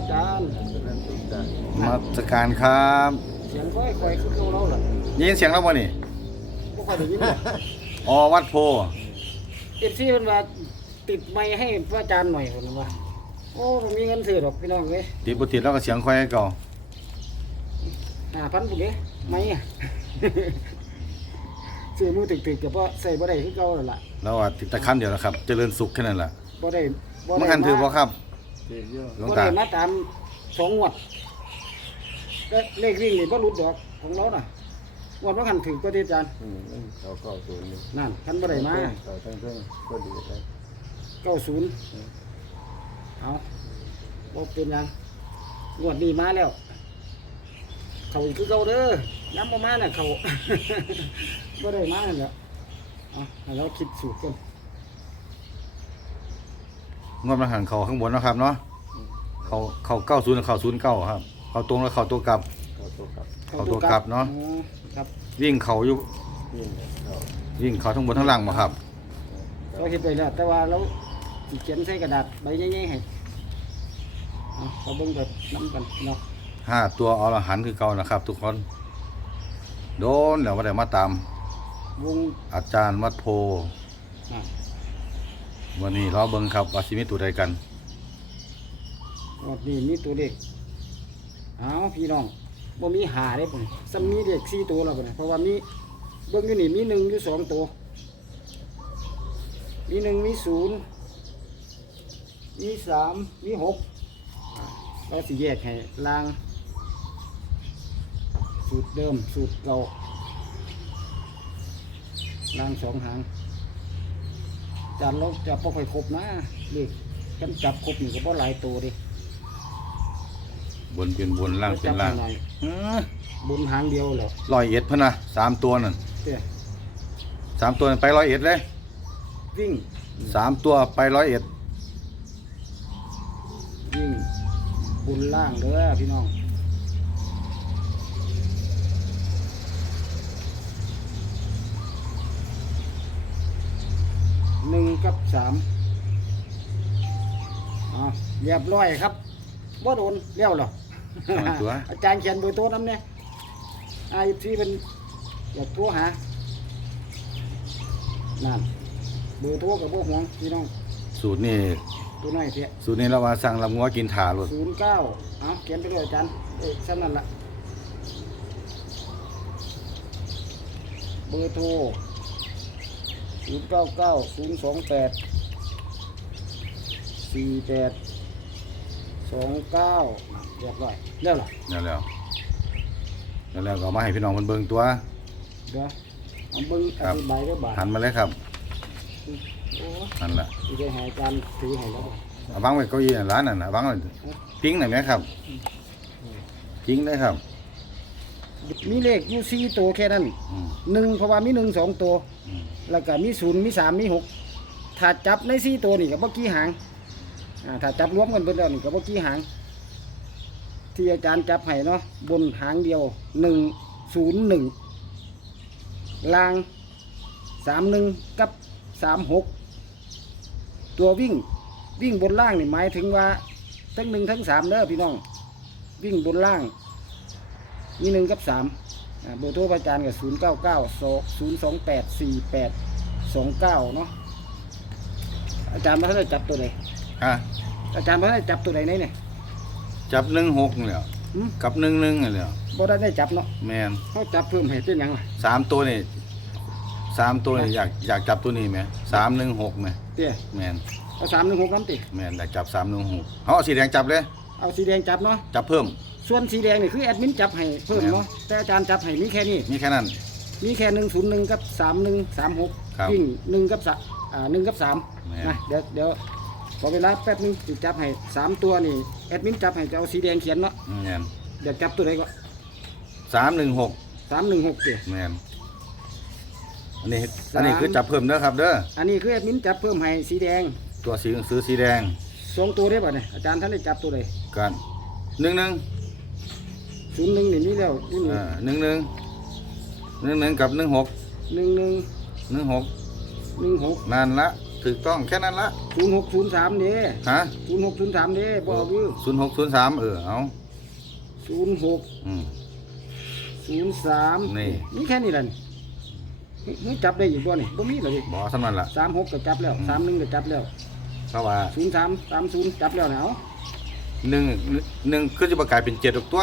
อาจารย์นั่นทุกอย่างมาสการครับ เสียงค่อยค่อยคือเขาเราเหรอได้ยินเสียงแล้วบ่นี่บ่ค่อยได้ยินหรอกอ๋อวัดโพเอฟซีมันว่าติดไมค์ให้พระอาจารย์หน่อยคนนึงว่าโอ้ผมมีเงินซื้อดอกพี่น้องเว้ยติดบ่ติดแล้วก็เสียงค่อยเก่าห้าพันปุ๊บเด้ไม่อะซื้อมือตึกๆก็บ่ใส่บ่ได้คือเก่าแล้วล่ะแล้วว่าติดแตะคันเดียวนะครับ เจริญสุขแค่นั้นแหละบ่ได้บ่มันได้คันถือบ่ครับ เทียบเยอะหลวงบ่ตา ได้มาตามสองงวดและเลขวิ่งนี่บ่หลุดดอกของเราน่ะงวดว่าคันถือก็ที่อาจารย์อืมเขาเก้าศูนย์นี่นั่นคันบ่ได้มาเขาทั้งเพิ่งก็ดีเลยเก้าศูนย์เอาบ่เป็นหยังงวดนี้มาแล้ว เขาอีกคือเก่าเด้อย้ำบ่มาน่ะเขา บ่ได้มานั่นแหละเอาให้เราคิดสูตรกัน งวดมาหันเขาข้างบนเนาะครับเนาะเขาเขา90กับเขา09ครับ เขาตรงแล้วเขาตัวกลับเขาตัวกลับเอาตัวกลับเนาะ อ๋อครับวิ่งเขาอยู่ยิ่งเขาวิ่งเขาทั้งบนทั้งล่างบ่ครับ เราเฮ็ดไปแล้ว แต่ว่าเราสิเขียนใส่กระดาษใบใหญ่ๆให้เอาเอาเบิ่งแบบนํกันเนาะห้าตัวอรหันต์คือเก่านะครับ ทุกคน โดนแล้วบ่ได้มาตาม วงอาจารย์วัดโพอะ วันนี้เรอเบิ่งครับว่าสิมีตัวใดกันวดนี้มีตัวเด็กเอาพี่น้องบ่มีหาได้ปุ่นซ้ำมีเด็ก4ตัวแล้วปุ่นเพราะว่ามีเบิ่งอยู่นี่มีหนึ่งอยู่สองตัว มีหนึ่งมีศูนย์มีสามมีหกเราสิแยกให้ล่าง สูตรเดิมสูตรเก่าล่างสองหาง จานเราจะพอค่อยครบนะเด็กกันจับครบนี่ก็บ่หลายตัวดิบนเป็นบนล่างเป็นล่างจับให้หน่อยบนหางเดียวเหรอร้อยเอ็ดเพิ่นนะสามตัวนั่นเตี้ยสามตัวนั่นไปร้อยเอ็ดเลยวิ่งสามตัวไปร้อยเอ็ดวิ่งบนล่างเด้อพี่น้องหนึ่ง กับสามอ่าเรียบร้อยครับบ่โดนเลี้ยวหรอเอาตัว อาจารย์เขียนเบอร์โทรน้ำเนี่ยอายุที่เป็นอยากโทรหานั่นเบอร์โทรกับพวกห่วงพี่น้องสูตรนี่ตัวน้อยเสียสูตรนี้เราว่าสั่งลำงัวกินถ่าลดศูนย์เก้าเอาเขียนไปเลยอาจารย์เอ้ยสั้นนั่นละเบอร์โทร ศูนย์เก้าเก้าศูนย์สองแปดสี่แปดสองเก้าเรียบร้อยเรียบร้อยนั่นแล้วนั่นแล้วก็เอามาให้พี่น้องมันเบิ่งตัว เดี๋ยวเอาเบิ้งคอรับธิบายได้บาทหันมาเลยครับโอ้นั่นแหละที่ได้ให้อาจารย์ถือให้แล้วบ่เอาวางไว้เก้าอี้นั่นร้านนั่นน่ะวางไว้ปิ้งหน่อยไหมครับปิ้งได้ครับมีเลขอยู่สี่ตัวแค่นั้นอืมหนึ่งเพราะว่ามีหนึ่งสองตัวอืม แล้วก็มีศูนย์มีสามมีหกถ้าจับในสี่ตัวนี่ก็บ่กี่หางอ่าถ้าจับรวมกันเบิดแล้วนี่ก็บ่กี่หาง ที่อาจารย์จับให้เนาะบนหางเดียวหนึ่งศูนย์หนึ่งล่างสามหนึ่งกับสามหกตัววิ่งวิ่งบนล่างนี่หมายถึงว่าทั้งหนึ่งทั้งสามเด้อพี่น้อง วิ่งบนล่าง มีหนึ่งกับสาม เบอร์โทรพระอาจารย์กับศูนย์เก้าเก้าศูนย์สองแปดสี่แปดสองเก้าเนาะอาจารย์มาท่านได้จับตัวไหนฮะอาจารย์มาท่านได้จับตัวไหนในเนี่ย จับหนึ่งหกนี่แหละหืม กับหนึ่งหนึ่งนี่แหละบ่ได้ได้จับเนาะแมนเขาจับเพิ่มให้เป็นหยังล่ะสามตัวนี่สามตัวนี่อยากอยากจับตัวนี้ไหมสามหนึ่งหกไหมเตี้ยแมนเอาสามหนึ่งหกน้ำติแมนอยากจับสามหนึ่งหกเขาเอาสีแดงจับเลยเอาสีแดงจับเนาะจับเพิ่ม ส่วนสีแดงนี่คือแอดมินจับให้เพิ่มเนาะแต่อาจารย์จับให้มีแค่นี้ มีแค่นั้น มีแค่หนึ่งศูนย์หนึ่งกับสามหนึ่งสามหกครับวิ่งหนึ่งกับสามอ่าหนึ่งกับสามแม่น นะเดี๋ยวเดี๋ยวขอเวลาแป๊บนึงจะจับให้สามตัวนี่แอดมินจับให้จะเอาสีแดงเขียนเนาะแมนเดี๋ยวจับตัวไหนก็สามหนึ่งหกสามหนึ่งหกเจ็ดแมนอันนี้อันนี้คือจับเพิ่มเด้อครับเด้ออันนี้คือแอดมินจับเพิ่มให้สีแดงตัวสีซื้อสีแดงสองตัวได้ป่ะเนี่ยอาจารย์ท่านได้จับตัวไหนกันหนึ่งหนึ่ง ศูนย์หนึ่งนี่มีแล้วนี่นี่อ่าหนึ่งหนึ่งหนึ่งหนึ่งกับหนึ่งหกหนึ่งหนึ่งหนึ่งหกหนึ่งหกนั่นละถูกต้องแค่นั้นละศูนย์หกศูนย์สามเด้ฮะศูนย์หกศูนย์สามเด้บ่เอาวิวศูนย์หกศูนย์สามเออเอาศูนย์หกอืม ศูนย์สามนี่ นี่แค่นี้แหละนี่นี่จับได้อีกบ่นี่บ่มีเลยบอสำนันละ สามหกก็จับแล้วสามหนึ่งก็จับแล้วเพราะว่าศูนย์สามสามศูนย์จับแล้วนะเอาหนึ่งหนึ่งคือจะประกลายเป็นเจ็ดทุกตัว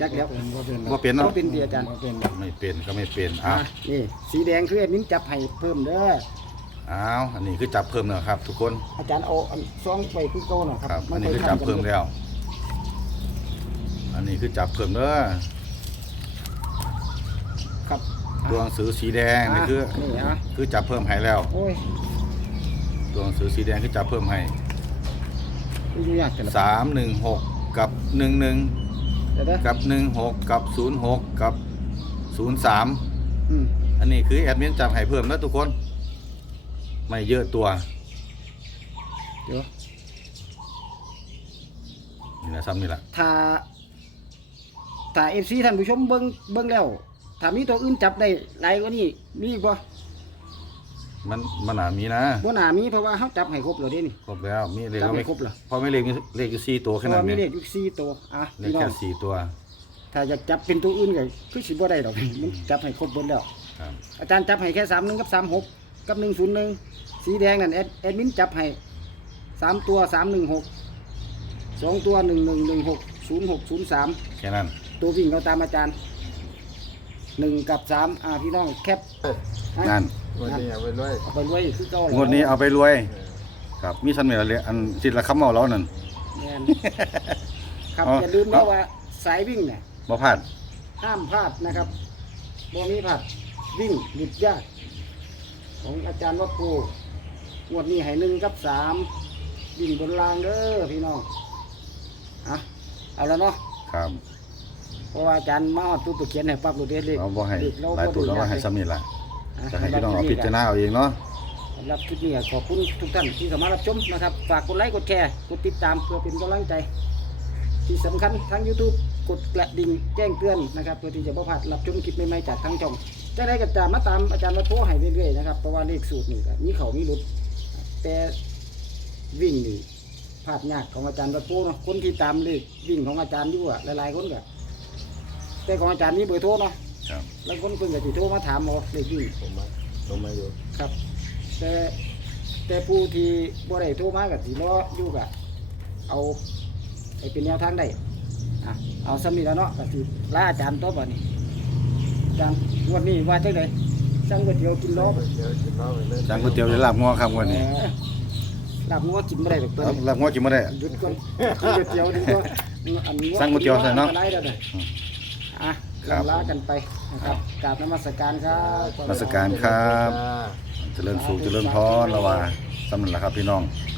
จักแล้ว บ่เป็นบ่เป็นเนาะบ่เป็นดีอาจารย์ บ่เป็นไม่เป็นก็ไม่เป็นอะอ้าวนี่สีแดงคือแอดมินจับให้เพิ่มเด้ออ้าวอันนี้คือจับเพิ่มแล้วครับ ทุกคนอาจารย์เอาอันซองไปคือเก่าน่ะคครัรับบอันนี้ยคือทำจับกัเพิ่มแล้ว อันนี้คือจับเพิ่มเด้อครับตัวหนังสือสีแดงนี่คือ นี่อะคือจับเพิ่มให้แล้ว โอ้ยตัวหนังสือสีแดงคือจับเพิ่มให้ไม่ยุ่งยากแต่ละสามหนึ่งหกกับหนึ่งหนึ่งเดี๋ยวเด้อกับหนึ่งหกกับศูนย์หกกับศูนย์สามอืมอันนี้คือแอดมินจับให้เพิ่มนะทุกคน ไม่เยอะตัวเดี๋ยวนี่นะซ้ำนี่แหละถ้าถ้า FC ท่านผู้ชมเบิ่งเบิ่งแล้วถ้ามีตัวอื่นจับได้หลายกว่านี้มีอีกบ่ มันมันหนามีนะบ่น่ามีเพราะว่าเฮาจับให้ครบแล้วเด้นี่ ครบแล้วมีเลขจับก็ให้ไม่ครบเหรอ พอไม่เลขมีเลขอยู่สี่ตัวเพแค่ราะนั้ว่านมีเองเลขอยู่สี่ตัวอะเลขพี่น้อแค่งสี่ตัว ถ้าอยากจับเป็นตัวอื่นก็คือสิบ่ได้ดอกมันจับให้ครบเบิดแล้ว ครับอาจารย์จับให้แค่สามหนึ่งกับสามหกกับหนึ่งศูนย์หนึ่งสีแดงนั่นแอดแอดมินจับให้สามตัวสามหนึ่งหกสองตัวหนึ่งหนึ่งหนึ่งหกศูนย์หกศูนย์สามแค่นั้นตัววิ่งเราตามอาจารย์หนึ่งกับสามอ่าพี่น้องแคปให้นั่น วันนี้เอาไปด้วยเอาไปรวยคือเก่างวดนี้เอาไปรวยเออครับมีซ้ำนี่ละเลยอันสิละคำเมาแล้วนั่น แม่นครับอ๋ออย่าลืมนะว่าสายวิ่งเนี่ยบ่พลาดห้ามพลาดนะครับบ่มีพลาดวิ่งหยุดยาก ของอาจารย์วัดโพงวดนี้ให้หนึ่งกับสามวิ่งบนรางเด้อพี่น้องอะเอาแล้วเนาะครับเพราะว่าอาจารย์มาฮอดปุ๊บไปเขียนให้ปั๊บรู้เด้เลขเราบ่ให้เลขเราหลายตัวเราบ่ให้ซ้ำนี่ละอ่ จะให้พี่น้องเอาพิจารณาเอาเองเนาะสำหรับคลิปนี้ก็ขอบคุณทุกท่านที่เข้ามารับชมนะครับ ฝากกดไลค์กดแชร์กดติดตามเพื่อเป็นกำลังใจ ที่สำคัญทาง YouTube กดกระดิ่งแจ้งเตือนนะครับเพื่อที่จะบ่พลาดรับชมคลิปใหม่ๆจากทางช่องจะได้กระจายมาตามอาจารย์วัดโพให้เรื่อยๆนะครับเพราะว่าเลขสูตรนี่ก็มีเขามีหลุด แต่วิ่งนี่พลาดยากของอาจารย์วัดโพเนาะคนที่ตามเลขวิ่งของอาจารย์อยู่อะหลายๆคนก็แต่ของอาจารย์มีเบอร์โทรเนาะ ครับหลายคนเพิ่นก็สิโทรมาถามเอาเลขวิ่งผมมาผมมาอยู่ครับ แต่แต่ผู้ที่บ่ได้โทรมาก็สิรออยู่ก็เอาไอ้เป็นแนวทางได้อะเอาสำนี้แล้วเนาะก็สิลาอาจารย์ต่อบัดนี้อาจารย์งวดนี้ว่าจังไดสั่งก๋วยเตี๋ยวกินรอบเดี๋ยวกินเหล้าไปเลยสั่งก๋วยเตี๋ยวจะลาบงัวครับวันนี้เออลาบงัวกินบ่ได้ดอกตัวเอานี้ลาบงัวกินบ่ได้หยุดก่อนกินก๋วยเตี๋ยวดีกว่าอันนี้สั่งก๋วยเตี๋ยวใส่เนาะได้แล้วเด้ออะ ครับลากันไปนะครับกราบนมัสการครับนมัสการครับ เจริญสุขเจริญพรละว่าสำนันละครับพี่น้องค